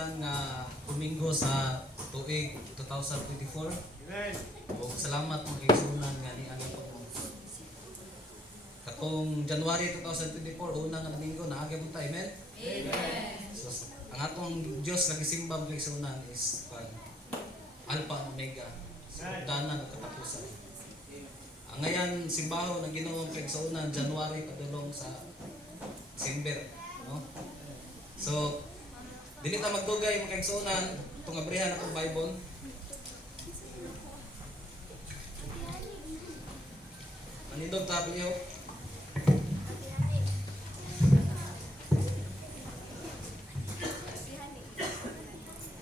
kausan nga Domingo sa tuig 2024. Amen. O salamat mga igsunan nga ni ang ito. Katong January 2024, una nga Domingo, naagay mo tayo, amen? Amen. So, ang atong Diyos nga gisimba mga igsunan is Alpha and Omega. So, danan at katapusan. Ang ngayon, simbaho ng Ginoong kaigsunan, January padulong sa December. No? So, dili ta magdugay mga kaigsunan, itong abrihan atong Bible. Manindog ta piliho.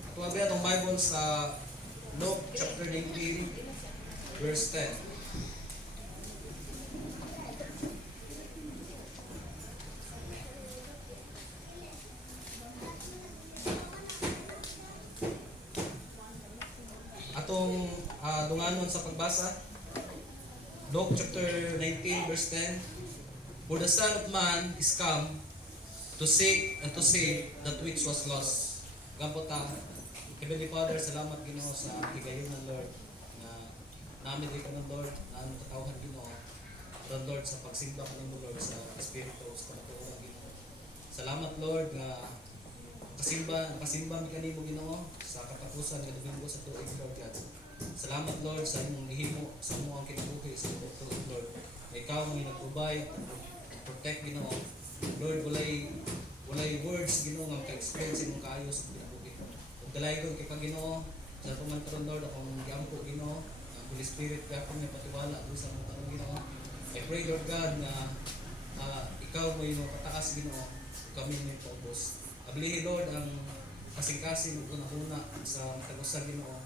Atong abrihan atong Bible sa Luke chapter 19 verse 10. Atong dunganon sa pagbasa, Luke chapter 19 verse 10. For the Son of Man is come to seek and to save that which was lost. Gambot ta, Heavenly Father, salamat Ginoo sa higayon ng Lord na namin di ka ng Lord, na katawhan Ginoo. Lord, sa pagsimba ka ng Lord sa Espiritu, sa pagtuunan Ginoo. Salamat Lord nga kasimba mi kanimo Ginoo sa katapusan nga Domingo sa tuig Lord God. Salamat Lord sa imong gihimo sa imong kinabuhi sa tuig Lord. Ikaw ang nag-provide, protect Ginoo. Lord, walay words Ginoo nga maka-experience imong kaayo sa kinabuhi. Ug dalaygon kay Ginoo sa tumantaron Lord akong giampo Ginoo, ang Holy Spirit gyapon nga patiwala sa imong tarong Ginoo. I pray Lord God na ikaw mo yung pataas Ginoo, kami mo yung paubos. Ablihi Lord ang kasing-kasing una-una sa matagusan Ginoo.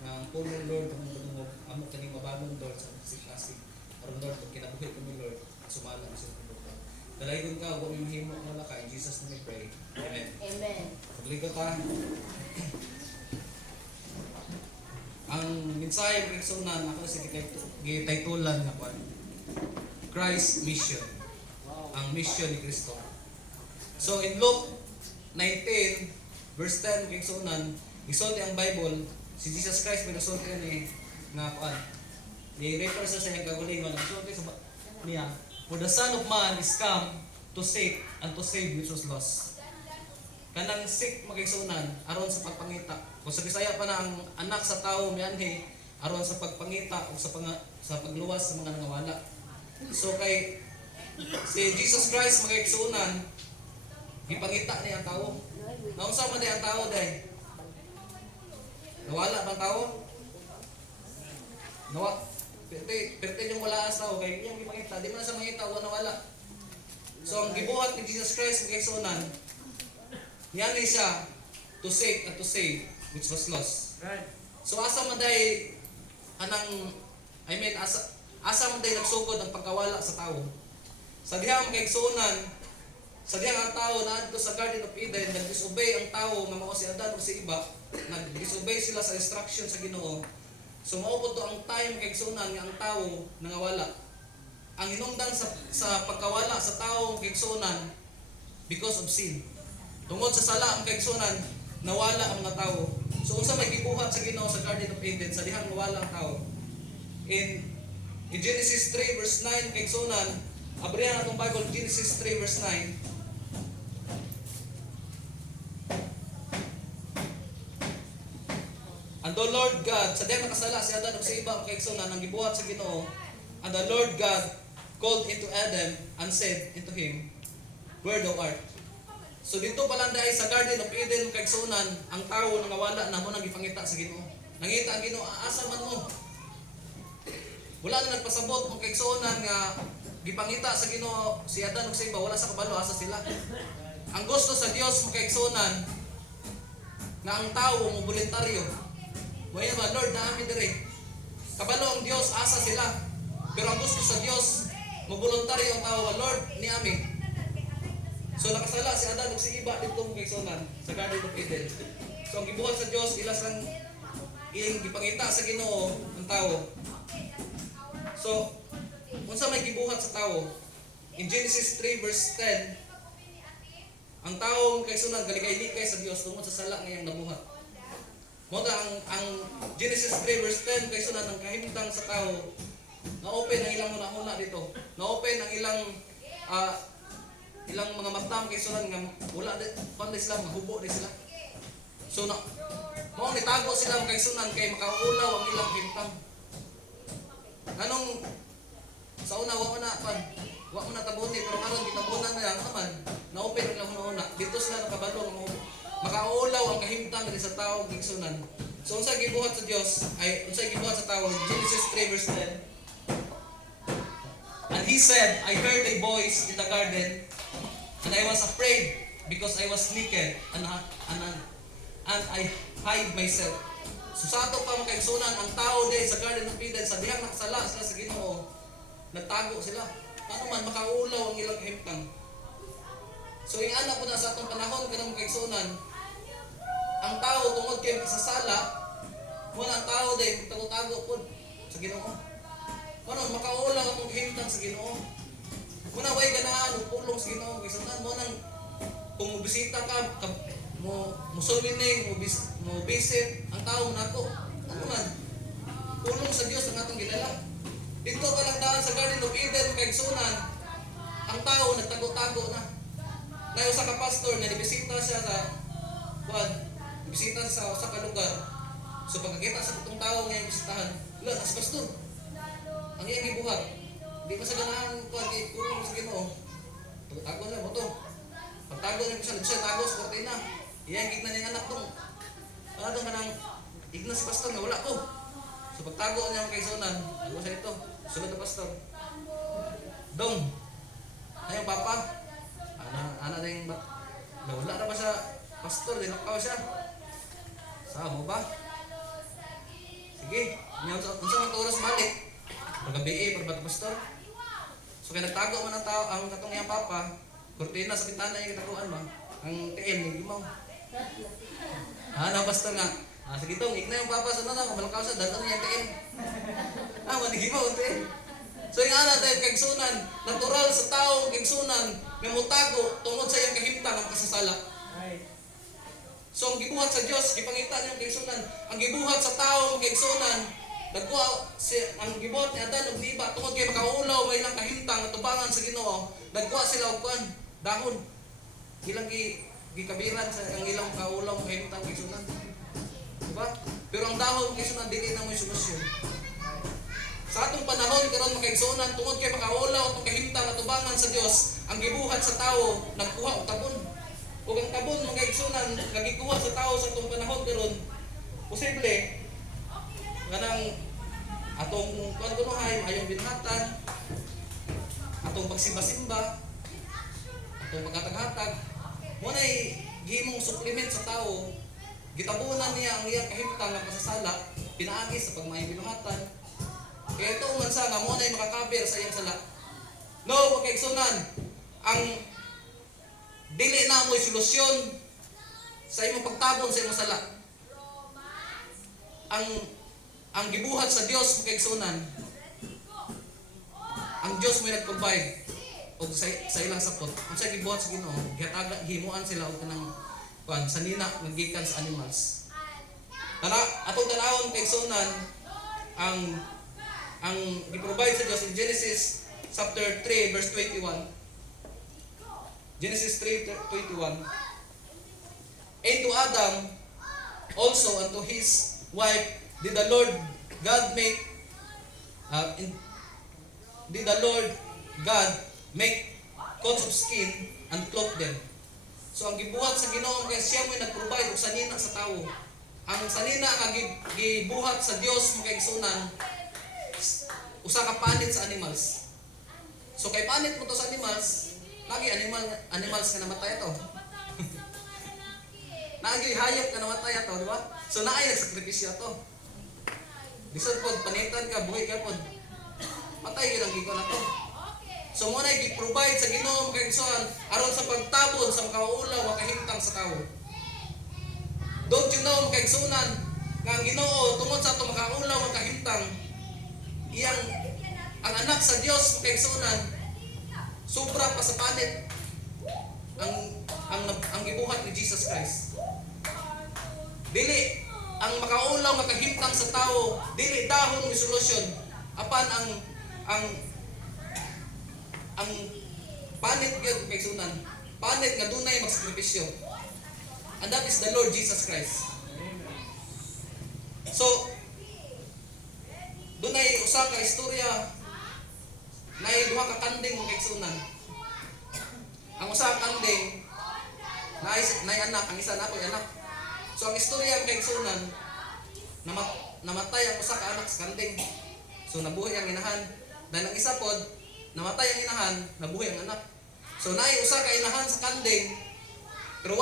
Ang puno Lord ang madungog amo kaning mabangon Lord sa kasing-kasing. Aron Lord pag kinabuhi kami Lord, sumala sa pagbuka. Dalaygon ka wa mi mahimo wala ka in Jesus name we pray. Amen. Amen. Pagligo ta. Ang mensahe ng Panginoon ako sa gitaytulan nga kwan. Christ mission. Ang mission ni Kristo. So in Luke 19 verse 10 kay sunan, isulti ang Bible, si Jesus Christ may nasulti ni nga kuan. Ni refer sa iyang kagalingon, isulti sa niya, for the Son of Man is come to seek and to save which was lost. Kanang seek magigsunan aron sa pagpangita. Kung sa Bisaya pa na ang anak sa tao mianhi aron sa pagpangita o sa pagluwas sa mga nangawala. So kay si Jesus Christ magigsunan ipangita niya ang tao. Naunsa man day ang tao day? Nawala bang tao? Perte yung wala sa tao kay yung ipangita, di man sa mangita wala nawala. So ang gibuhat ni Jesus Christ magigsunan yan siya to seek and to save which was lost. Right. So asa man day asa man day nagsugod ang pagkawala sa tao. Sa diha magigsunan sa diyang ang tao na adto sa Garden of Eden, nag-disobey ang tao nga mao si Adan ug si Eva, nag-disobey sila sa instruction sa Ginoo. So mao po to ang time kay sunan nga ang tao nangawala. Ang hinungdan sa pagkawala sa tao kay sunan because of sin. Tungod sa sala ang kay sunan nawala ang mga tao. So unsa may gibuhat sa Ginoo sa Garden of Eden sa dihang nawala ang tao. In Genesis 3 verse 9 kay sunan, abrihan atong Bible Genesis 3 verse 9. And the Lord God, sa diyang nakasala si Adan ug si Eva kay igsoon nang gibuhat sa Ginoo, and the Lord God called into Adam and said into him, where thou art. So dito pa lang dahil sa Garden of Eden kay igsoonan, ang tao nangawala na mo nang gipangita sa Ginoo. Nangita ang Ginoo, asa man mo? Wala na nagpasabot kung kay igsoonan nga gipangita sa Ginoo si Adan ug si Eva, wala sa kabalo asa sila. Ang gusto sa Dios mo kay igsoonan nga ang tao mo voluntaryo. Waya ba, Lord, naami dire. Kabalo ang Dios, asa sila. Pero ang gusto sa Dios, magboluntaryo ang tao, Lord, ni ami. So nakasala si Adan ug si Eva dito kay igsoonan sa Garden of Eden. So ang gibuhat sa Dios ilas ang iyang gipangita sa Ginoo ang tao. So unsa may gibuhat sa tao? In Genesis 3 verse 10, ang tao kaigsunan galigay-ligay sa Dios tungod sa sala nga iyang nabuhat. Mo ta ang Genesis 3 verse 10 kaigsunan ang kahimtang sa tao na-open ang ilang una dito. Na-open ang ilang mga mata kaigsunan nga wala kundi sila mahubo di sila. So na mo ni tago sila kaigsunan kay makaulaw ang ilang kahimtang. Anong sa una wa mo na tabuni pero karon gitabunan na lang naman na-open lang una dito sila nakabalo makaulaw ang kahimtang diri sa tao gigsunan. So unsa gibuhat sa Dios ay unsa gibuhat sa tao Genesis 3 verse 10. And he said, I heard a voice in the garden and I was afraid because I was naked and I hide myself. So sa ato pa makaigsunan ang tao din sa Garden of Eden sa dihang nakasala sila sa Ginoo nagtago sila. Paano man makaulaw ang ilang kahimtang. So yung anak po na sa atong panahon kanang kaigsunan, ang tao tungod kay kasasala, muna ang tao din tago-tago po sa Ginoo. Paano makaulaw ang kahimtang sa Ginoo. Muna way ganahan og pulong sa Ginoo kaigsunan mo nang kung mobisita ka mo musulining mo visit ang tao nako. Ano man? Pulong sa Dios ang atong ginala. Dito ka lang daan sa Garden of Eden kaigsunan, ang tao nagtago-tago na. Nay usa ka pastor na nibisita siya sa nibisita sa usa ka lugar. So pagkakita sa tutong tao nga bisitahan, wala si pastor. Ang iyang gibuhat, di pa sa ganahan kay pulong sa Ginoo. Tago na mo to. Pagtago niya siya tago sa kortina. Iyang gigna ning anak tong. Ano tong kanang igna si pastor nga wala ko. So pagtago niya kaigsunan, ano sa ito? Sulod na pastor. Dong. Ayong papa. Ana ding wala na ba sa pastor, dinakaw siya. Sa mo ba? Sige, unsa man oras balik? Paggabi para pastor. So kay nagtago man ang tao ang katong iyang papa, kurtina sa bintana yung kitaguan ba? Ang TL ni gimaw. Ano pastor nga? Sige tong, igna yung papa sa nana, kumalakaw siya, datang niya TL. Manigimaw ang TL. So yung ana dahil kaigsunan, natural sa tao kaigsunan, may mutago tungod sa iyang kahimtang ang kasasala. So ang gibuhat sa Dios, gipangita niya ang kaigsunan. Ang gibuhat sa tao ang kaigsunan, ang gibuhat ni Adan ug ni Eva tungod kay makaulaw may ilang kahimtang at tubangan sa Ginoo, nagkuha sila og dahon. Ilang gikabiran sa ang ilang kaulaw kahimtang kaigsunan. Diba? Pero ang dahon kaigsunan dili na mo'y solusyon. Sa atong panahon karon makaigsunan tungod kay makaulaw atong kahimtang at tubangan sa Dios, ang gibuhat sa tawo nagkuha og tabon. Ug ang tabon makaigsunan nagikuha sa tawo sa atong panahon karon posible ganang atong kuno-hay ayong binhatan, atong pagsimba-simba, atong paghatag-hatag, mo nay gihimong supplement sa tawo. Gitabunan niya ang iyang kahimtang nga pasasala pinaagi sa pagmaayong binuhatan. Kaya ito umansa nga mo na makakaber sa iyang sala. No, pagkaigsunan, ang dili na mo'y solusyon sa imong pagtabon sa imong sala. Ang gibuhat sa Dios pagkaigsunan, ang Dios mo'y nag-provide og sa ilang sapot. Kung sa gibuhat sa Ginoo, gihimuan sila og kanang sanina naggikan sa animals. Atong tanawon kaigsunan ang gi-provide sa Dios in Genesis chapter 3 verse 21. Genesis 3:21. And to Adam also and to his wife did the Lord God make coats of skin and clothe them. So ang gibuhat sa Ginoo kay siya mo nag-provide og sanina sa tawo. Ang sanina nga gibuhat sa Dios mo kaigsunan usa ka panit sa animals. So kay panit mo to sa animals, lagi animals nga namatay to. Naagi hayop nga namatay to, di ba? So naay nagsakripisyo to. Bisod pod panitan ka buhi ka pod. Matay gyud ang gigon nato. So mo na gi-provide sa Ginoo kaigsunan aron sa pagtabon sa makaulaw makahimtang sa tawo. Don't you know kaigsunan nga ang Ginoo tungod sa ato makaulaw makahimtang ang anak sa Dios kaigsunan sobra pa sa panit. ang gibuhat ni Jesus Christ. Dili ang makaulaw nga kahimtang sa tao, dili dahon ni solusyon apan ang panit gyud kay sunan, panit nga dunay magsakripisyo, and that is the Lord Jesus Christ. So dunay usa ka istorya na duha ka kanding mga igsunan. Ang usa ka kanding na anak, ang isa na ako anak. So ang istorya mga igsunan, namatay ang usa ka anak sa kanding. So nabuhay ang inahan. Dahil ang isa pod, namatay ang inahan, nabuhay ang anak. So naay usa ka inahan sa kanding, pero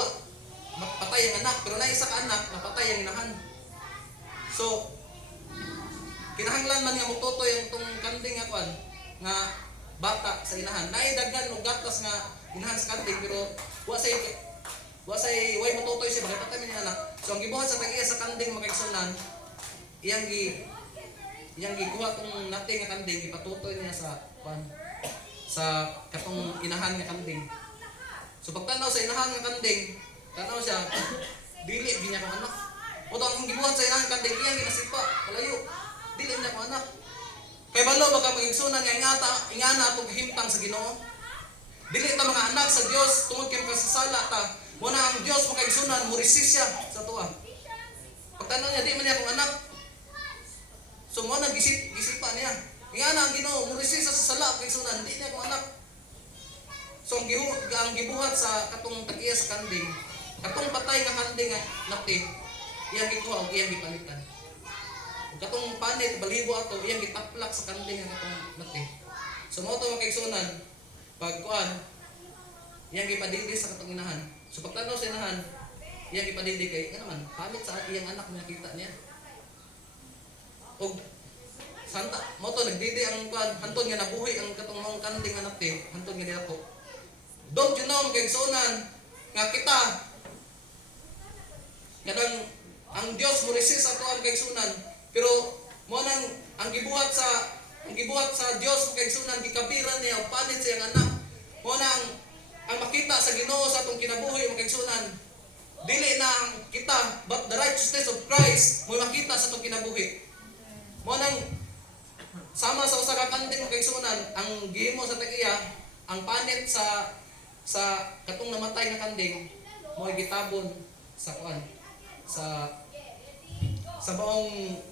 patay ang anak, pero naay isa ka anak, napatay ang inahan. So kinahanglan man nga mututoy ang tong kanding nga bata sa inahan. Naay daghan og gatas nga inahan sa kanding, pero wa say way mututoy siya patay man anak. So ang gibuhat sa tag-iya sa kanding mga igsunan, iyang gikuha tong nating nga kanding, ipatutoy niya sa katong inahan nga kanding. So pagtanaw sa inahan nga kanding, tanaw siya, dili ginya kong anak. O ang gibuhat sa inahan nga kanding, iyang ginasipa, kalayo. Dili niya kong anak. Kay balo baka magigsunan nga ingana atong himtang sa Ginoo. Dili ta mga anak sa Dios tungod kay makasasala ta. Muna ang Dios makigsunan, mo resist siya sa tuwa. Pagtanaw niya, di man niya kong anak. So mo nang gisipa niya. Ingana ang Ginoo, mo resist sa sala kay sunan, di niya kong anak. So ang gibuhat sa katong tag-iya sa kanding, katong patay nga kanding nga nati, iyang gikuha og iyang gipalitan. Katong panit balibo ato iyang gitaplak sa kanding nga katong nati. So mo to makigsunan pag kuan iyang gipadili sa katong inahan. So pagtanaw sa inahan, iyang gipadili kay naman palit sa iyang anak nga kita niya. Og santa mo to nagdidi ang kuan hantud nga nabuhi ang katong mong kanding nga nati, hantud nga dako. Don't you know makigsunan nga kita kadang ang Dios mo resist ato ang kaigsunan. Pero mo nang ang gibuhat sa Dios kay sunan gikabiran niya og panit sa iyang anak. Mo nang ang makita sa Ginoo sa atong kinabuhi kay sunan. Dili na ang kita but the righteousness of Christ mo makita sa atong kinabuhi. Mo nang sama sa usa ka kanding kay sunan ang gihimo sa tag-iya ang panit sa katong namatay nga kanding mo gitabon sa kuan sa baong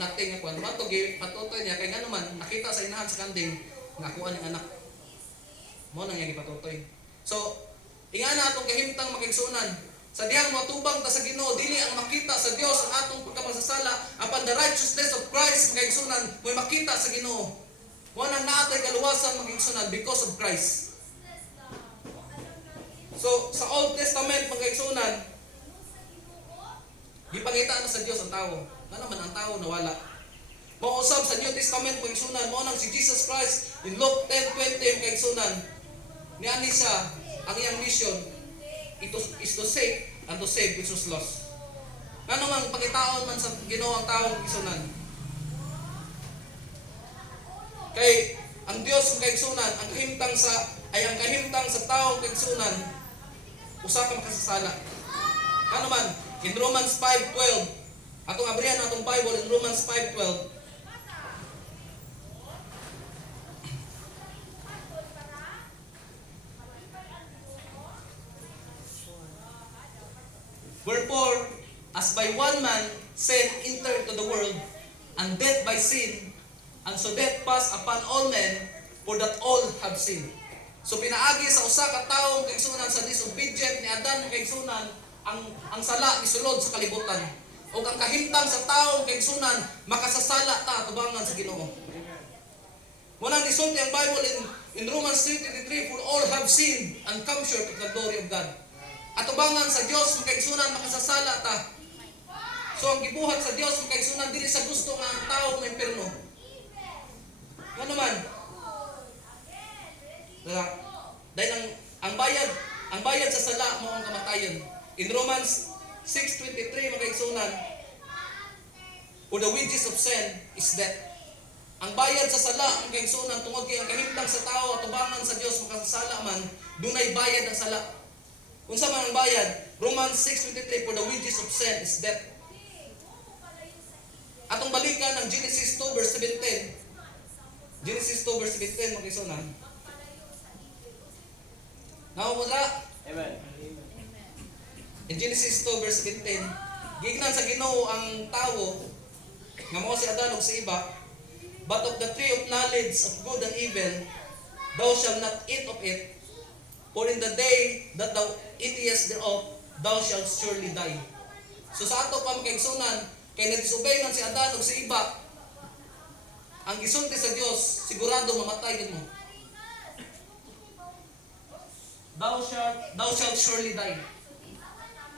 nating nga kuan matugi patutoy niya kay ngano man nakita sa inahan sa kanding nga kuan ang anak mo nang yang ipatutoy. So ingana atong kahimtang makigsunan sa dihang matubang ta sa Ginoo dili ang makita sa Dios ang atong pagkamansasala apan the righteousness of Christ makigsunan mo'y makita sa Ginoo. Mo nang naatay kaluwasan makigsunan because of Christ. So sa Old Testament makigsunan gipangita na sa Dios ang tawo. Nga naman ang tao nawala. Mausap sa New Testament kaigsunan mo nang si Jesus Christ in Luke 10:20 kaigsunan. Niani siya ang iyang mission is to save and to save which was lost. Nga naman pangitaon man sa Ginoo ang tao kaigsunan. Kay ang Dios kaigsunan ang kahimtang sa tao kaigsunan usa ka makasasala. Nga naman in Romans 5:12 atong abrihan atong Bible in Romans 5:12. Wherefore, as by one man sin entered into the world, and death by sin, and so death passed upon all men, for that all have sinned. So pinaagi sa usa ka tawo kaigsunan sa disobedient ni Adan kaigsunan ang sala gisulod sa kalibutan. O ang kahimtang sa taong kaigsunan makasasala ta tubangan sa Ginoo. Muna gisulti ang Bible in Romans 3:23, for all have sinned and come short of the glory of God. At tubangan sa Dios kaigsunan makasasala ta. So ang gibuhat sa Dios kaigsunan dili sa gusto nga ang tao may perno. Ano man? Dahil ang bayad sa sala mo ang kamatayon. In Romans 6:23 mga kaigsunan, for the wages of sin is death. Ang bayad sa sala ang kaigsunan tungod kay ang kahimtang sa tao at tubangan sa Dios makasasala man, dunay bayad ang sala. Unsa man ang bayad? Romans 6:23, for the wages of sin is death. Atong balikan ang Genesis 2 verse 17. Genesis 2 verse 17 makisunan. Now muna. Amen. In Genesis 2 verse 17, gignan sa Ginoo ang tawo nga mao si Adan ug si Eva, but of the tree of knowledge of good and evil thou shalt not eat of it, for in the day that thou eatest thereof thou shalt surely die. So sa ato pa makaigsunan, kay nag-disobey man si Adan ug si Eva, ang gisulti sa Dios sigurado mamatay gid mo. Thou shalt surely die.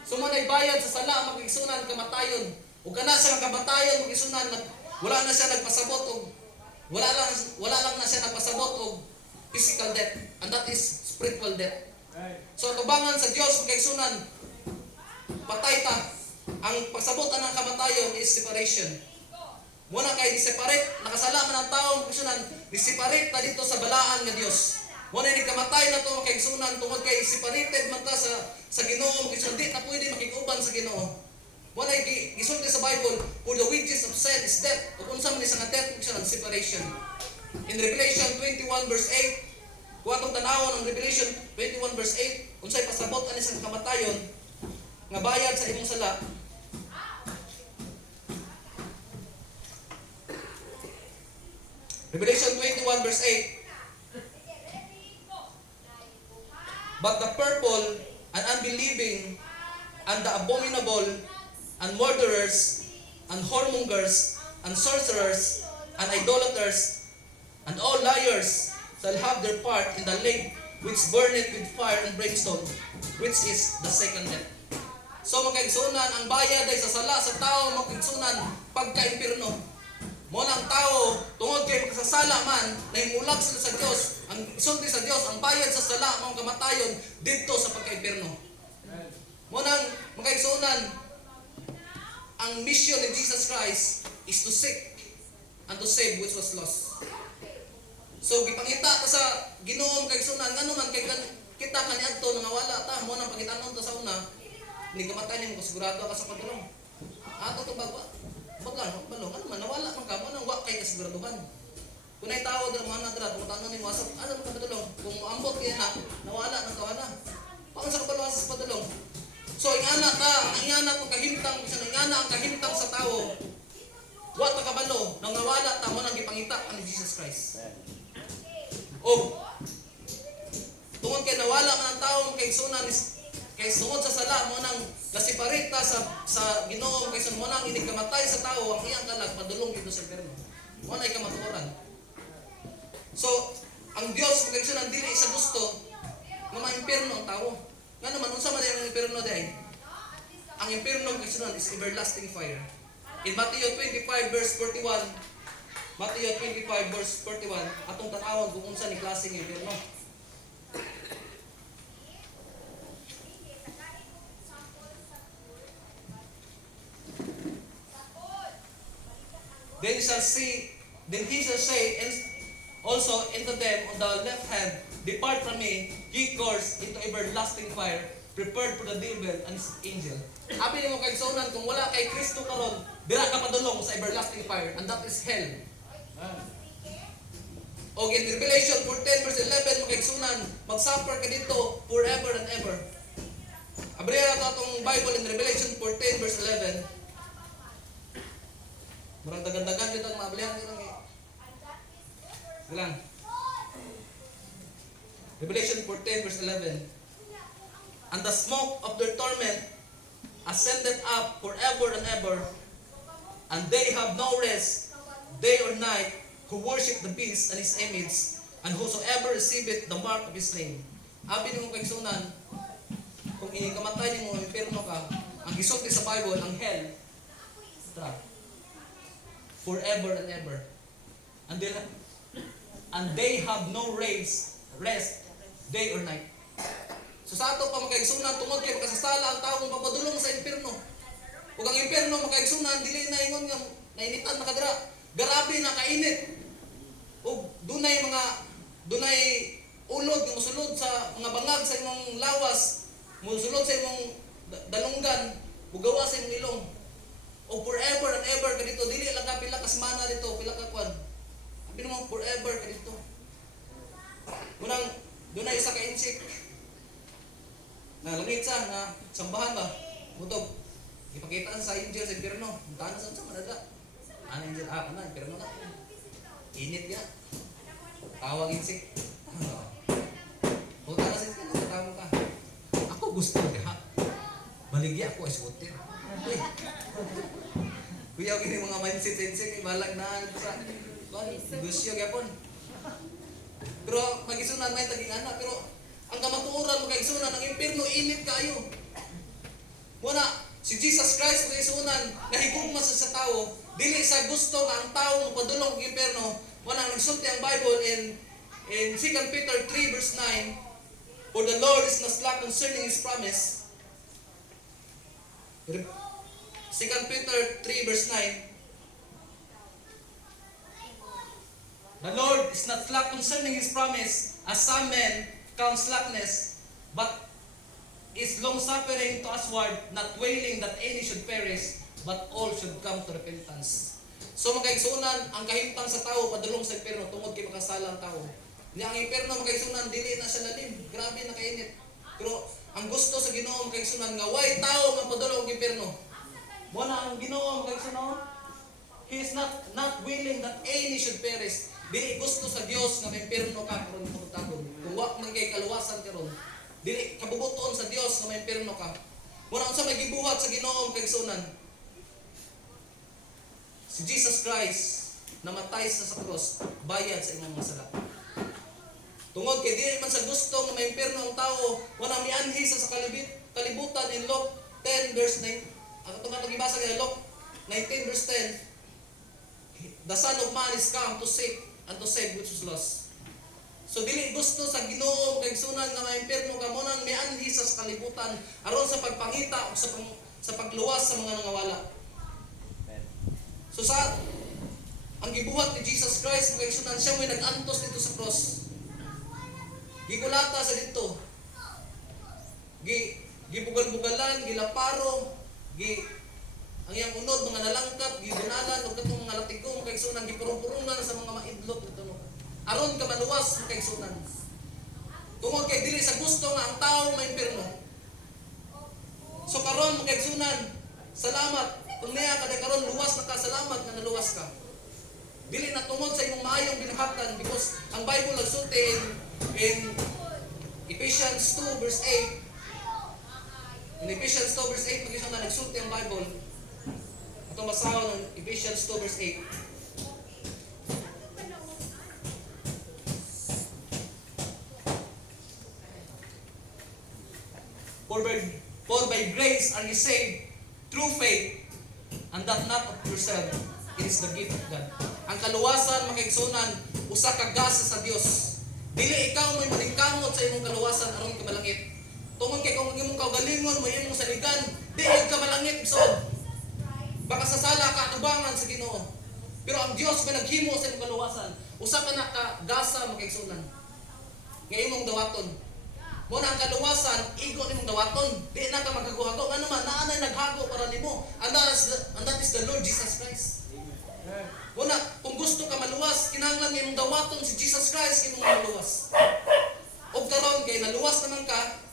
So manay bayad sa sala magigsunan kamatayon. Ug kana sa kamatayon magigsunan wala na siya nagpasabot og wala lang na siya nagpasabot og physical death, and that is spiritual death. So tubangan sa Dios magigsunan patay ta. Ang pagsabotan ng kamatayon is separation. Muna kay di-separate, nakasala man ang tao magigsunan, di-separate ta dito sa balaan nga Dios. Muna ni kamatay na to makigsunan tungod kay separated man ta sa Ginoo, magigsunan di na pwede makiguban sa Ginoo. Muna gisulti sa Bible, for the wages of sin is death. Ug unsa man isang death magigsunan separation. In Revelation 21 verse 8, kung atong tanawon ang Revelation 21 verse 8, unsay pasabot ani sa kamatayon nga bayad sa imong sala. Revelation 21 verse 8, but the purple and unbelieving and the abominable and murderers and whoremongers and sorcerers and idolaters and all liars shall have their part in the lake which burneth with fire and brimstone, which is the second death. So makaigsunan ang bayad ay sa sala sa tao, makaigsunan pagka-impirno. Mo ang tao tungod kay makasasala man nahimulag sila sa Dios, ang sulti sa Dios ang bayad sa sala mao kamatayon didto sa pagka-impirno. Mo nang makaigsunan ang mission ni Jesus Christ is to seek and to save which was lost. So gipangita ta sa Ginoo makaigsunan ngano man kay kita kaniadto nangawala ta mo nang pangitanon ta sa una ni kamatay nimo sigurado ka sa padulong. Ato to bagwa. Baglan, balong, ano man, nawala man ka, manang wa kay kasiguraduhan. Kung ay tao dito, mga nadra, kung tanong ni wasap, ano man katulong? Kung ambot kaya na, nawala ng kawana. Paano sa kapaluwas sa patulong? So, ingana kung kahimtang, ingana ang kahimtang sa tao, wa ta kabalo, nang nawala ta mo nang gipangita ang Jesus Christ. O, tungod kay nawala man ang tao, kay sunan, kay sungod sa sala mo nang nasiparita sa Ginoo kaysa mo nang inikamatay sa tao ang iyang kalag padulong dito sa impierno. Mo na ikamatuoran. So, ang Dios kaysa dili sa gusto nga maimpierno ang tao. Nga naman unsa man ang impierno day? Ang impierno kaysa is everlasting fire. In Matthew 25 verse 41, Matthew 25 verse 41, atong tan-awon kung unsa ni klaseng impierno. Then he shall say also unto them on the left hand, depart from me, ye cursed, into everlasting fire, prepared for the devil and his angel. Abi nimo kay sunan kung wala kay Kristo karon, dira ka padulong sa everlasting fire, and that is hell. O in Revelation 14 verse 11 makigsunan, magsuffer ka dito forever and ever. Abriya na atong Bible in Revelation 14 verse 11. Marang dagan-dagan dito ang mablihan dito ng Silang. Revelation 14 verse 11. And the smoke of their torment ascended up forever and ever, and they have no rest day or night who worship the beast and his image, and whosoever receiveth the mark of his name. Abi nimo kay sunan, kung inikamatay nimo impierno ka, ang gisulti sa Bible ang hell. Forever and ever. And they have no rest day or night. So sa ato pa makaigsunan tungod kay makasasala ang tao kung papadulong sa impierno. Ug ang impierno makaigsunan dili na ingon nga nainitan makadira. Grabe na kainit. Ug dunay ulod nga mosulod sa mga bangag sa imong lawas. musulod sa imong dalunggan, bugawa sa imong ilong. O forever and ever ka dito, dili lang ka pila ka semana dito, pila ka kwan. Sabi naman forever ka dito. Munang doon na isa ka insik. Na langit sa na sambahan ba? Mutog. Ipakita sa angel sa impierno. Muntahan sa manada. Ano angel na impierno na. Init ya. Tawag insik. Punta na sa impierno, tawag ka. Ako gusto diha. Baligya ako ay suotin. Kuya kini mga mindset insik balag na sa negosyo gyapon. Pero magisunan may taging anak pero ang kamatuoran mo kay isunan ang impierno init kayo. Muna si Jesus Christ kay isunan nahigugma sa tao dili sa gusto nga ang tao mopadulong og impierno. Muna nagsulti ang Bible in 2 Peter 3 verse 9, for the Lord is not slack concerning His promise. 2 Peter 3 verse 9, the Lord is not slack concerning His promise, as some men count slackness, but is long-suffering to usward, not willing that any should perish, but all should come to repentance. So magkaigsunan, ang kahimtang sa tao, padulong sa impierno, tungod kay makasala ang tao. Niya ang impierno, magkaigsunan, dili na siya lalim. Grabe, nakainit. Pero ang gusto sa Ginoo, magkaigsunan, nga way tao nga padulong ang impierno. Muna ang Ginoo, magkaigsunan, He is not willing that any should perish. Dili gusto sa Dios nga may impierno ka karon pagtagon. Kung wa man kay kaluwasan karon, dili kabubuton sa Dios nga may impierno ka. Wala unsa may gibuhat sa Ginoo kay sunan. Si Jesus Christ namatay sa cross, bayad sa imong mga sala. Tungod kay dili man sa gusto nga may impierno ang tao, wala mianhi sa kalibutan in Luke 10 verse 9. Ang tunga pagibasa kay Luke 19 verse 10. The Son of Man is come to seek and to save which was lost. So dili gusto sa Ginoo kay sunan nga may impierno ka mo nang mianhi sa kalibutan aron sa pagpangita o sa pagluwas sa mga nangawala. So sa ang gibuhat ni Jesus Christ kay sunan siya may nag-antos dito sa cross. Gikulata sa dito. Gibugal-bugalan, gilaparo, ang iyang unod mga nalangkat, gibunalan ug katong mga latigong kay sunan gipurong-purungan sa mga maidlot dito. Aron ka maluwas kay sunan. Tungod kay dili sa gusto nga ang tao may impierno. So karon kay sunan, salamat kung niya kada karon luwas na ka, salamat nga naluwas ka. Dili na tungod sa imong maayong binahatan because ang Bible nagsulti in Ephesians 2 verse 8. In Ephesians 2 verse 8 magison na nagsulti ang Bible. Atong basahon ng Ephesians 2 verse 8. For by grace are you saved through faith, and that not of yourself, it is the gift of God. Ang kaluwasan makaigsunan usa ka gasa sa Dios. Dili ikaw may malingkamot sa imong kaluwasan aron ka malangit. Tungod kay kung imong kaugalingon mo imong saligan, di ka malangit bisod. Baka sasala ka tubangan sa Ginoo. Pero ang Dios may naghimo sa imong kaluwasan, usa ka na ka gasa makaigsunan. Nga imong dawaton. Muna ang kaluwasan, igo nimong dawaton. Di na ka maghago-hago. Ano man, naanay naghago para nimo. And that is the Lord Jesus Christ. Muna, kung gusto ka maluwas, kinahanglan imong dawaton si Jesus Christ imong maluwas. O karon kay naluwas naman ka,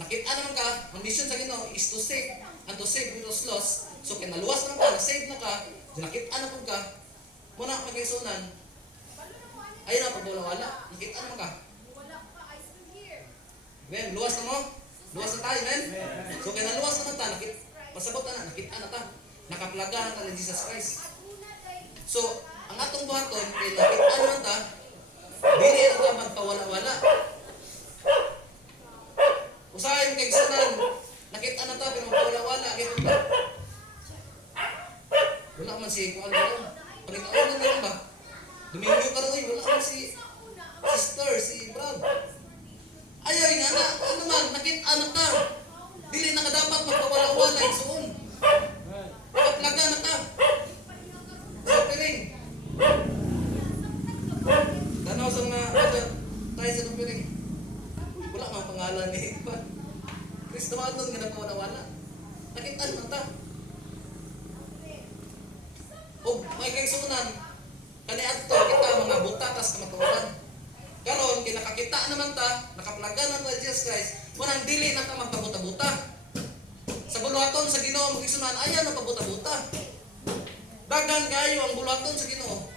nakita naman ka, ang mission sa Ginoo is to save and to save which was lost. So kay naluwas naman ka, na-save na ka, nakita naman ka, muna magkaisunan, ayun na pagwala-wala, nakita naman ka. Men, luwas na mo? Luwas na tayo, men? So, kaya naluwas na ta, pasabot na, nakita na ta, nakaplaga na ta ni Jesus Christ. So, ang atong buhaton, kaya nakita na ta, dili na ta magpawala-wala. Usahay yung kaigsunan, nakita na ta, pero magpawala-wala, kaya ta. Wala man si Kuan Barong. Pagkakaunan na lang ba? Domingo ka rin, wala man si sister, si Brad. Ayaw nga na, ano man, nakita na ka. Dili na ka dapat magpawala-wala yung suon. Kaplaga na ka. Sa piring. Tanaw sa mga, tayo sa piring. Wala mga pangalan ni Ipan. May kaigsunan. Kani adto kita mga butatas kamatuoran. Karon kinakakita naman ta, nakaplagan na ta Jesus Christ, munang dili na ta magpabuta-buta. Sa buluhaton sa Ginoo magigsunan ayan na pabuta-buta. Dagan kayo ang buluhaton sa Ginoo.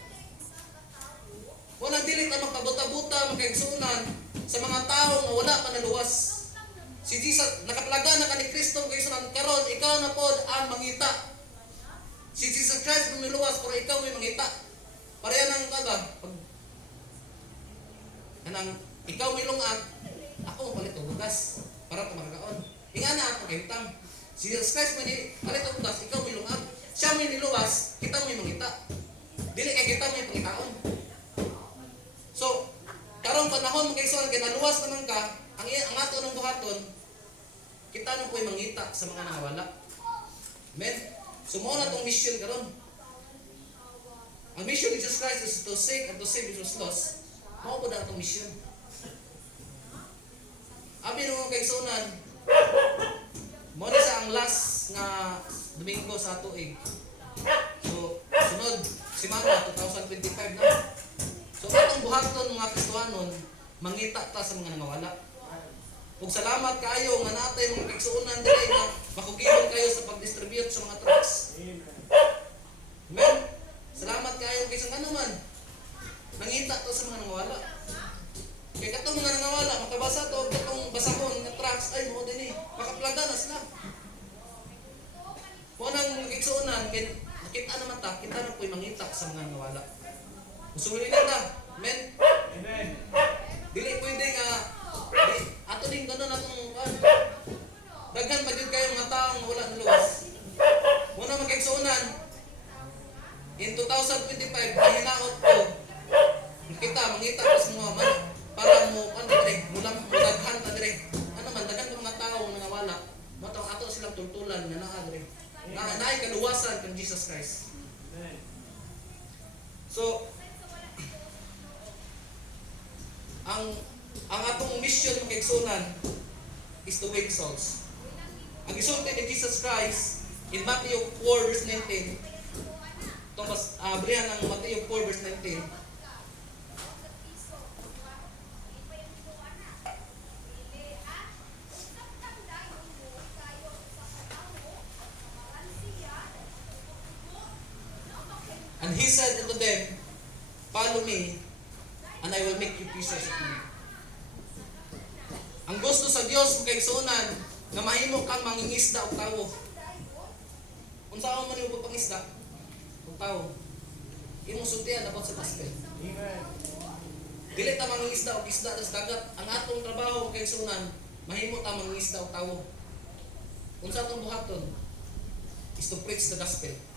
Munang dili ta magpabuta-buta magkaigsunan sa mga tao nga wala pa naluwas. Si Jesus nakaplagan na kani Kristo magigsunan karon ikaw na pod ang mangita. Si Jesus Christ lumiluwas pero ikaw may mangita. Pareha nang kaga pag kanang ikaw may lungat, ako palit og bugas para ta makakaon. Ingana ato kay utang. Si Jesus Christ may palit og bugas, ikaw may lungat. Siya may niluwas, kita may mangita. Dili kay kita may pangitaon. So, karong panahon kay suan kay naluwas naman ka, ang ato ng buhaton, kita nang ko'y mangita sa mga nakawala. Amen. Sumuo na tong mission karon. Ang mission ni Jesus Christ is to seek and to save which was lost. Mao po na itong mission. Abi nung kaigsunan, mo na sa ang last nga Domingo sa tuig. So, sunod, simana, 2025 na. So, atong buhaton mga Kristohanon, mangita ta sa mga nangawala. Ug salamat kaayo nga natay mga kaigsunan dili nga makugiron kayo sa pag-distribute sa mga trucks. Amen. Salamat kaayo kay sang ano man. Nangita to sa mga nangawala. Kaya katong mga nangawala, makabasa to, katong basahon nga trucks, ay mo din makaplaga na sila. Mo nang nagigsuunan, nakita naman ta, kita na po'y mangita sa mga nangawala. Usulin nila, amen? Amen. Dili pwede nga, ato din gano'n atong, daghan pa dyan kayo mga taong wala naluwas. Mo nang magigsuunan, in 2025, mahinaot ko, kita mangita pa sa mga man para mo dire mulaghan ta dire ano man dagan pa mga tao nga nawala matao ato silang tultulan nga naa dire naay kaluwasan kang Jesus Christ. So ang atong mission ng kaigsunan is to win souls. Ang gisulti ni Jesus Christ in Matthew 4 verse 19 Thomas Brian ng Matthew 4 verse 19. And he said unto them, follow me, and I will make you fishers of men. Ang gusto sa Dios mo kaigsunan nga mahimo kang mangingisda og tawo. Unsa man yung pagpangisda? Og tawo. Imong sultihan about sa gospel. Amen. Dili ta mangingisda og isda sa dagat. Ang atong trabaho kaigsunan, mahimo ta mangingisda og tawo. Unsa atong buhaton? Is to preach the gospel.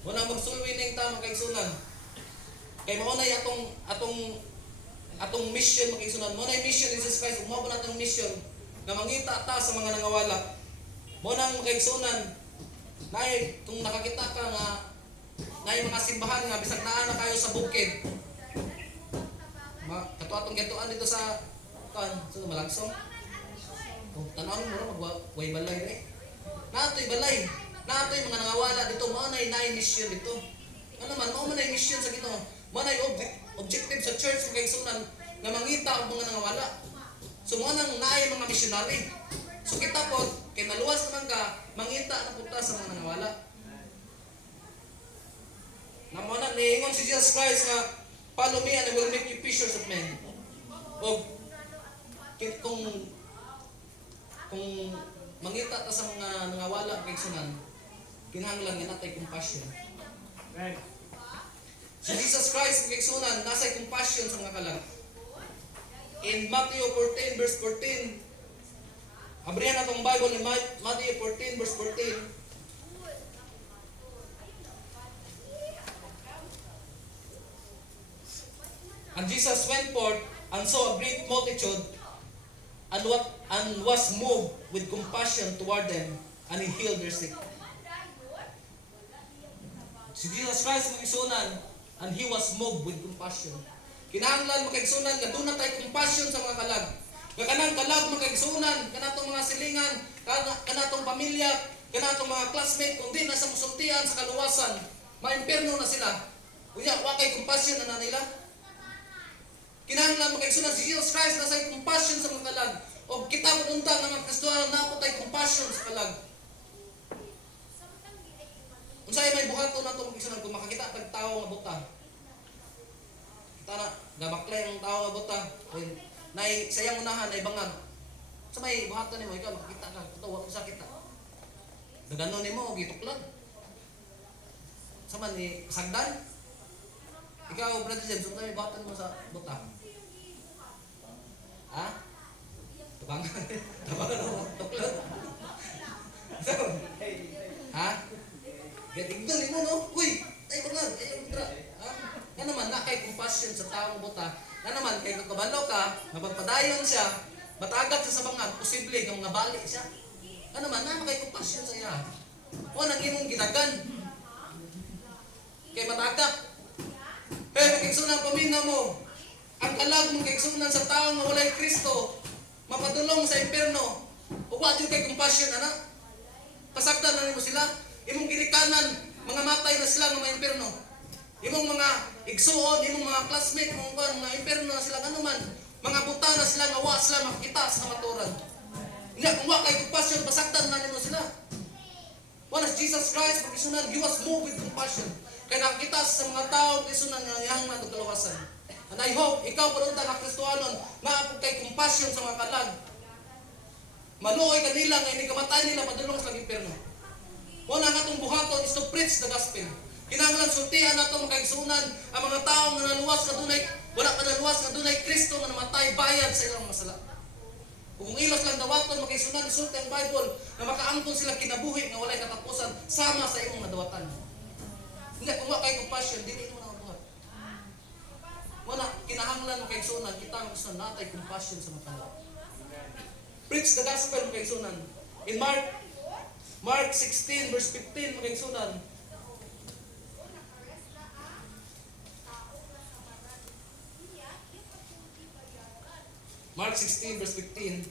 Muna magsulwi ning ta makaigsunan. Kay mao nay atong mission makaigsunan. Mao nay mission ni Jesus Christ, mao na atong mission nga mangita ta sa mga nangawala. Mao nang makaigsunan. Nay tung nakakita ka nga nay mga simbahan nga bisag naa na kayo sa bukid. Katuatong gatuan dito sa sa Malagsong. Oh, tanawon mo magway balay re. Natoy balay. Natoy mga nangawala dito, mao nay mission dito. Ano man, mao man nay mission sa Ginoo. Mao nay objective sa church kay sunan nga mangita og mga nangawala. So mao nang naay mga missionary. So kita po kay naluwas naman ka, mangita na punta sa mga nangawala. Namo na niingon si Jesus Christ nga follow me and I will make you fishers of men. Og kung mangita ta sa mga nangawala kay sunan, kinahanglan nga natay compassion. Right. Si Jesus Christ kay sunan nasay compassion sa mga kalag. In Matthew 14 verse 14, abrihan natong Bible ni Matthew 14 verse 14. And Jesus went forth and saw a great multitude and was moved with compassion toward them, and he healed their sick. Si Jesus Christ magigsunan, and he was moved with compassion. Kinahanglan makigsunan nga doon na tayo compassion sa mga kalag. Nga kanang kalag makigsunan, kanatong mga silingan, kanatong pamilya, kanatong mga classmate, kundi nasa musultian sa kaluwasan. Ma-imperno na sila. Unya, wa kay compassion na nila. Kinahanglan makaigsunan si Jesus Christ na say compassion sa mga kalag. O kita mo unta nga mga Kristohanon na po tay compassion sa kalag. Unsay may buhaton nato mag-igsunan kung makakita tag tawo nga buta. Kita na gabaklay ang tawo nga buta. Nay sayang unahan ay bangag. Sa may buhaton nimo ikaw makakita ka, tuwa ko sakit. Dagano nimo og gituklag. Sa man ni sagdan. Ikaw brother James, unsa may buhaton mo sa buta? Ha? Tabangan. Tabangan mo tuklag. Ha? Gatigdon mo no? Uy, ay bangag, ay ultra. Ha? Nga naman na kay compassion sa taong buta. Nga naman kay kabalo ka, mapagpadayon siya, matagak siya sa bangag, posible nga mga bali siya. Nga naman na kay compassion sa iya. O nang imong ginagan. Kay matagak. Pero magigsunan paminaw mo. Ang kalag mong kaigsunan sa taong nga walay Kristo, mapadulong sa impierno. O wa jud kay compassion ana. Pasagdan na nimo sila. Imong girikanan, mga matay na sila nga impierno. Imong mga igsuon, imong mga classmate, mga impierno na sila kanuman. Mga buta na sila nga wa sila makita sa kamaturan. Nya kung wa kay compassion, pasagdan na nimo sila. Wala Jesus Christ magisunan, he was moved with compassion. Kaya nakita sa mga tao kisunan nga yahang na kaluwasan. And I hope ikaw padunta ka Kristohanon nga kay compassion sa mga kalag. Maluoy kanila nga hindi kamatay nila padulong sa impierno. Wala nga itong buhaton is to preach the gospel. Kinahanglan sultihan nato makaigsunan ang mga tao nga naluwas nga dunay wala pa naluwas nga dunay Kristo nga namatay bayad sa ilang mga sala. Kung ilos lang dawaton makaigsunan isulti ang Bible na makaangkon sila kinabuhi nga walay katapusan sama sa imong nadawatan. Hindi kung wa kay compassion dili mo na buhat. Wala kinahanglan makaigsunan kita nga gusto natay compassion sa mga tao. Preach the gospel makaigsunan. In Mark 16 verse 15 makaigsunan. Mark 16 verse 15.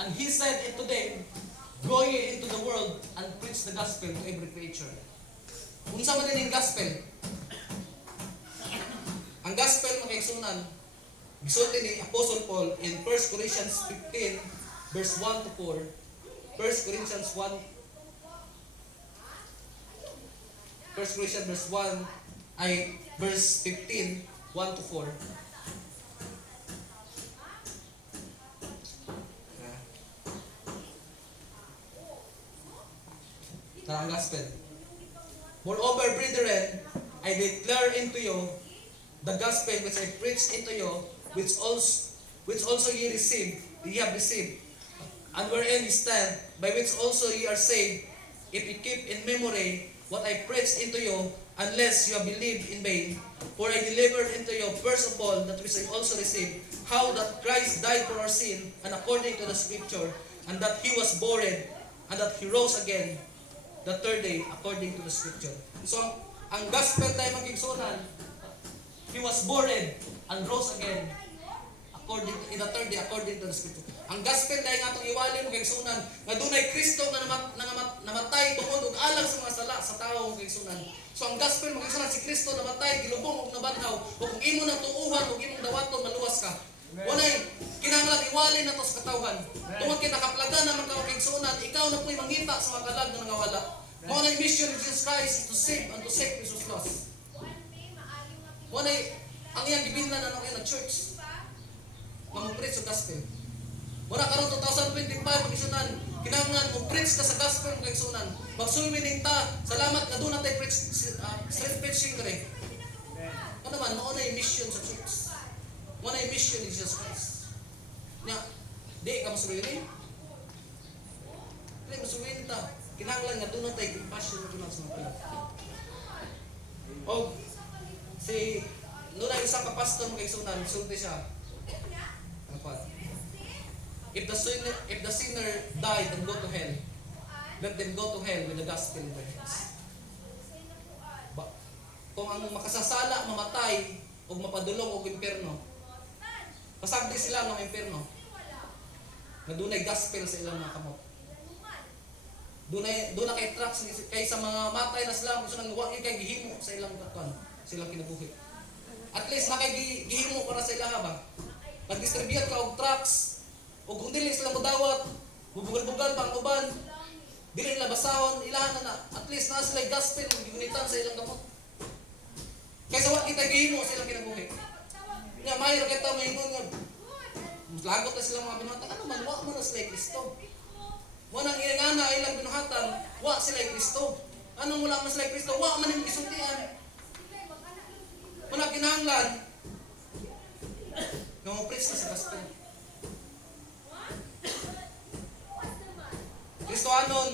And he said unto them, go ye into the world and preach the gospel to every creature. Unsa man din gospel? Ang gospel makaigsunan gisulti ni Apostle Paul in 1 Corinthians 15 verse 1 to 4. 1 Corinthians 1 verse 1 ay verse 15 1 to 4. Tara ang gospel. Moreover, brethren, I declare unto you the gospel which I preached unto you, which also ye have received, and wherein ye stand, by which also ye are saved, if ye keep in memory what I preached unto you, unless you have believed in vain. For I delivered unto you first of all that which I also received, how that Christ died for our sin, and according to the Scripture, and that He was buried, and that He rose again the third day, according to the Scripture. So, ang gospel tayo magigsunan, He was buried and rose again in the third day, according to the Scripture. Ang gospel dahil nga itong iwali mo kaysunan, nga dunay Kristo na namatay tungod og alang sa mga sala sa tao mo kaysunan. So ang gospel mo kaysunan, si Kristo namatay, gilubong og nabanhaw, o kung imo nang tuuhan, o imong dawaton, maluwas ka. Walay, kinahanglan iwali na to sa katawhan. Tungod kay nakaplaga naman ka kaysunan, ikaw na po'y mangita sa mga kalag na nangawala. Mao na mission of Jesus Christ is to save and to save Jesus lost. Walay, ang iyang gibinlan na kayo na church. Mag-preach sa gospel. Wala karon 2025 magisunan, kinahanglan mo preach ka sa gospel magisunan. Magsulmining ta, salamat ka doon natay preach street preaching kare. Ano man mao na mission sa church. Mao na mission ni Jesus Christ. Nya, di ka masulmining. Di masulmining ta. Kinahanglan nga doon natay compassion sa mga tao. Og si nuna isang kapastor magisunan, sulti siya. If the sinner died and go to hell, let them go to hell with the gospel in their hands. Kung ang makasasala mamatay o mapadulong og impierno, pasagdi sila ng impierno. Nga dunay gospel sa ilang mga kamot. Doon na kay tracks kay sa mga matay na sila gusto nang wa kay gihimo sa ilang katon, silang kinabuhi. At least na kay gihimo para sa ilaha ba. Pag-distribute ka og tracks ug kung dili sila modawat, bubugal-bugal pang uban, dili nila basahon, ilahan na at least na sila gospel ug gunitan sa ilang gamot. Kaysa wa kita gihimo sa ilang kinabuhi. Nya mayro kita maingon nga lagot na sila mga binuhatan, ano man wa man na sila Kristo. Wanang ingana ilang binuhatan, wa sila Kristo. Anong wala man sila Kristo? Wa man yung gisultian. Wala kinahanglan nga mo preach na sa gospel. Kristohanon,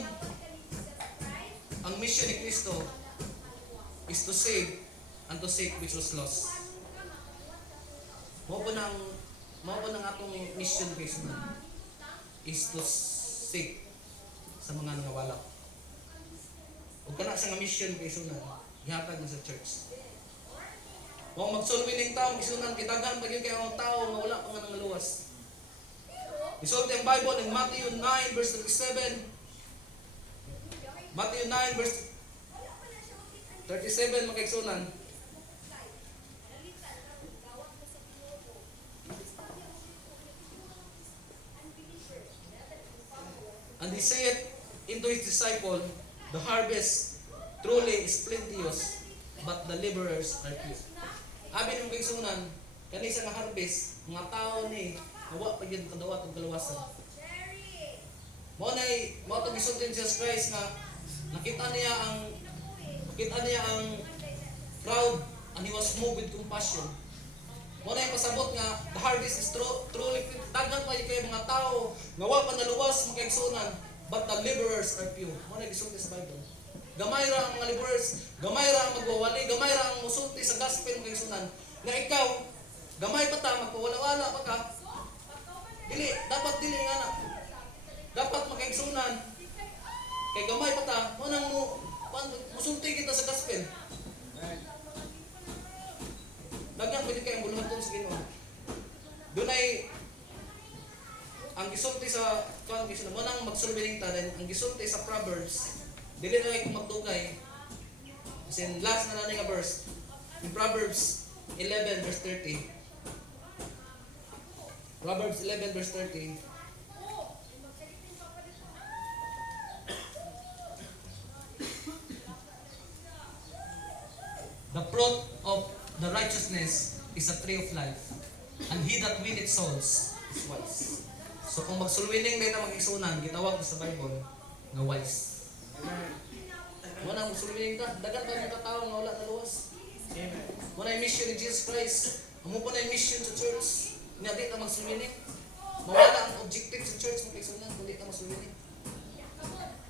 ang mission ni Kristo is to save and to seek which was lost. Mao po nang atong mission Kristo is to seek sa mga nangawala. Ug kana sa nga mission kay sunan, gihatag na sa church. Mao magsulbi ning tawo gisunan kitaghan pag kay ang tawo nga wala pa nga nangaluwas. Isulti ang Bible in Matthew 9 verse 37. Matthew 9 verse 37 makaigsunan. And he said into his disciple, the harvest truly is plenteous, but the laborers are few. Abi nung kaigsunan, kani sa nga harvest, mga tao ni nawa pa gyud kadawat ug kaluwasan. Mao to gisulti ni Jesus Christ nga nakita niya ang crowd and he was moved with compassion. Mao na yung pasabot nga the harvest is truly daghan pa kay mga tao nga wa pa naluwas makaigsunan, but the laborers are few. Mao na gisulti sa Bible. Gamay ra ang mga laborers, gamay ra ang magwawali, gamay ra ang musulti sa gospel makaigsunan. Nga ikaw gamay pa ta magpawala-wala pa ka. Dapat dili nga na. Dapat makaigsunan. Kay gamay pa ta, mo nang musulti kita sa gospel. Dagang pwede kayong buluhaton sa Ginoo. Dunay ang gisulti sa kuan gisulti mo nang magsulbi ta din ang gisulti sa Proverbs. Dili na kay magdugay. Kasi last na nga verse. In Proverbs 11 verse 30. Proverbs 11 verse 30. The fruit of the righteousness is a tree of life, and he that winneth souls is wise. So kung magsulwining din na mag-isunan, gitawag sa Bible nga wise. Muna magsulwining ka, dagat ba mga tao nga wala naluwas? Muna yung mission ni Jesus Christ. Amo po na yung mission sa church. Nga di ka magsulwining. Mawala ang objective sa church mag-isunan kung di ka magsulwining.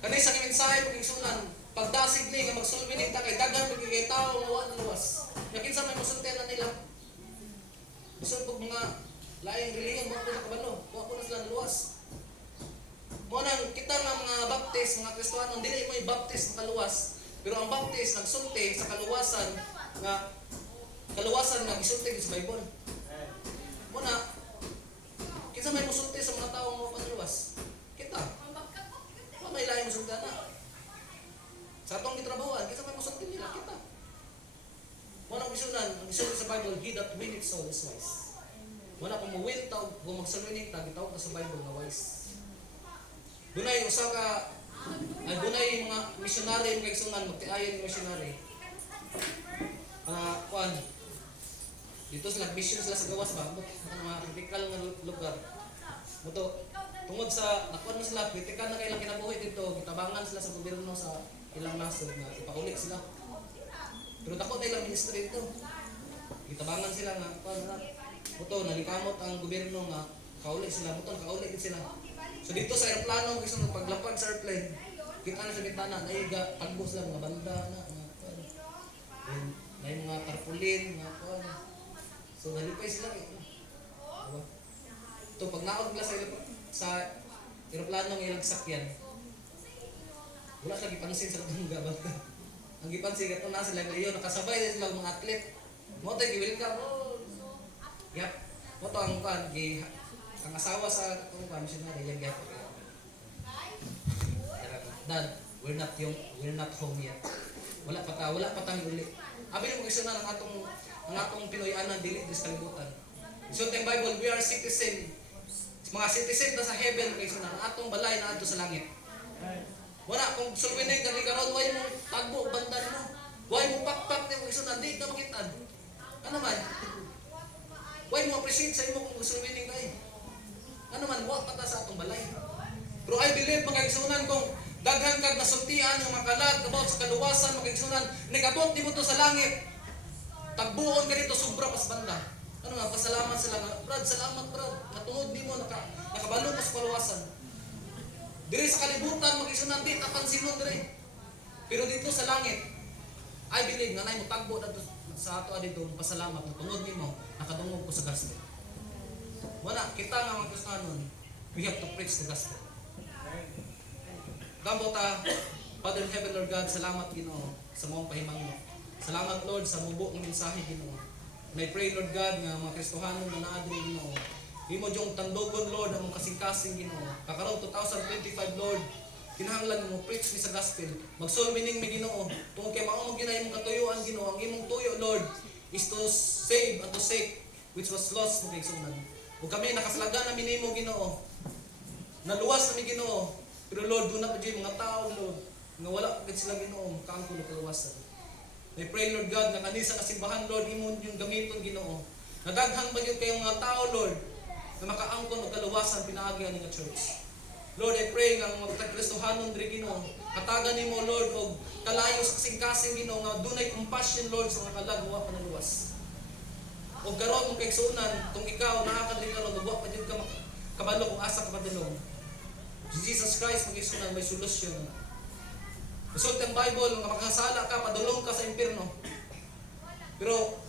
Kanay sa mensahe mag-isunan, pagdasig ni nga magsulwining ta kay dagan kay tao nga wala naluwas. Yakin sa may musultian na nila. Bisan pag mga laing reliyon mo ko na kabalo, wa ko na sila naluwas. Mo nang kita nga mga baptist, mga Kristiyano, dili mo i-baptist makaluwas. Pero ang baptist nagsulti sa kaluwasan nga gisulti sa Bible. Mo na kinsa may musulti sa mga tawo mo panaluwas? Kita. Wa may laing musulti na. Sa atong gitrabahoan, kinsa may musulti nila? Kita. Mo nang gisunan, ang gisulti sa Bible, he that winneth soul is wise. Wala kung mawin tao, kung magsalwining ta, gitawag ta sa Bible nga wise. Dunay usa ka dunay mga missionary mga igsunan magtiayon ng missionary. Kuan. Dito sila mission sila sa gawas ba? Mga critical nga lugar. Moto tungod sa nakuan mo sila critical na kailang kinabuhi dito, gitabangan sila sa gobyerno sa ilang nasod nga ipaulit sila. Pero dako na ilang ministry dito. Gitabangan sila nga kuan na moto nalikamot ang gobyerno nga kauli sila, moto kauli gid sila. So dito sa aeroplano gusto mo paglapag sa airplane, kita na sa bintana naiga tagbos lang mga banda na may mga tarpaulin, mga kuan. So nalipay sila diba? Ito pag naog nila sa aeroplano ng ilang sakyan, wala siya gipansin sa bangga ba? Ang gipansin kato na sila ngayon nakasabay din sila mga atlet. Mo tay gi-welcome. Yep. Mo to ang kuan ang asawa sa kuan missionary yan gyud. Dad, we're not home yet. Wala pa tang uli. Abi mo kasi na ang atong Pinoy-anan dili sa kalibutan. So tayong Bible, we are citizen. Mga citizen na sa heaven kay sunan atong balay na adto sa langit. Wala kung sulwinig dali karon way mo tagbo banda mo. Way mo pakpak ni kay sunan di ka makitad. Ano man? Way mo appreciate sa imo kung sulwinig kay. Ano man wa pata sa atong balay. Pero I believe mga igsunan kung daghan kag nasultian nga makalag about sa kaluwasan mga igsunan nagabot nimo to sa langit. Tagbuon ka dito sobra pas banda. Ano nga pasalamat sila nga Brad, salamat Brad. Natungod nimo nakabalo ka sa kaluwasan. Diri sa kalibutan mga igsunan di ta pansinon diri. Pero dito sa langit I believe nga nay mo tagbo dito sa ato dito pasalamat natungod nimo nakadungog ko sa gospel. Wala kita nga mga Kristiyanon, we have to preach the gospel. Dambo ta, Father in Heaven, Lord God, salamat Ginoo sa mong pahimangno. Salamat Lord sa mubo ng mensahe Ginoo. And I pray Lord God nga mga Kristohanon nga naa diri Ginoo. Imo jong tandogon Lord ang mong kasing-kasing Ginoo. Kakaron 2025 Lord, kinahanglan mo preach mi sa gospel. Magsulmining mi Ginoo. Tungod kay mao mo ginay imong katuyuan Ginoo. Ang imong tuyo Lord is to save and to seek which was lost mo kay sunan. Ug kami nakaplaga na minimo Ginoo. Naluwas na mi Ginoo. Pero Lord, doon na pa dyan mga tao, Lord, nga wala agad sila Ginoo, kaangko na kaluwasan. I pray, Lord God, na kanisa kasimbahan, Lord, imo yung gamiton Ginoo. Nadaghang ba yun kayong mga tao, Lord, na makaangko ng kaluwasan, pinaagyan ng church. Lord, I pray nga mga Kristohanon diri Ginoo, katagan nimo Lord, og kalayo sa kasing-kasing Ginoo, nga dunay compassion, Lord, sa mga kalagwa panaluwas. O karon mong kaigsunan, kung ikaw nakakadiri karon magwa pa jud ka kabalo kung asa ka padulong. Si Jesus Christ mag-isunan may solusyon. Usod ang Bible nga makasala ka padulong ka sa impierno. Pero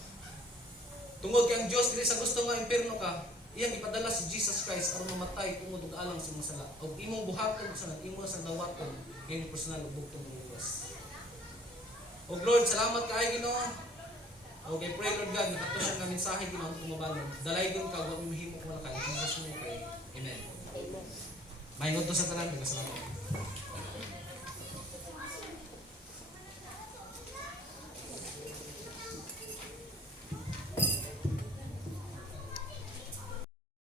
tungod kay ang Dios dili sa gusto nga impierno ka, iyang ipadala si Jesus Christ aron mamatay tungod og alang sa imong sala. Og imong buhaton sa imo sa dawaton iyang personal ug bugtong luwas. Og Lord, salamat kaayo Ginoo. Okay, pray Lord God, nakatusan nga mensahe Ginoo tumabalon. Dalaygon ka wa mihimo ko wala ka. In Jesus name we pray. Amen. Amen. Maingod to sa tanan, salamat.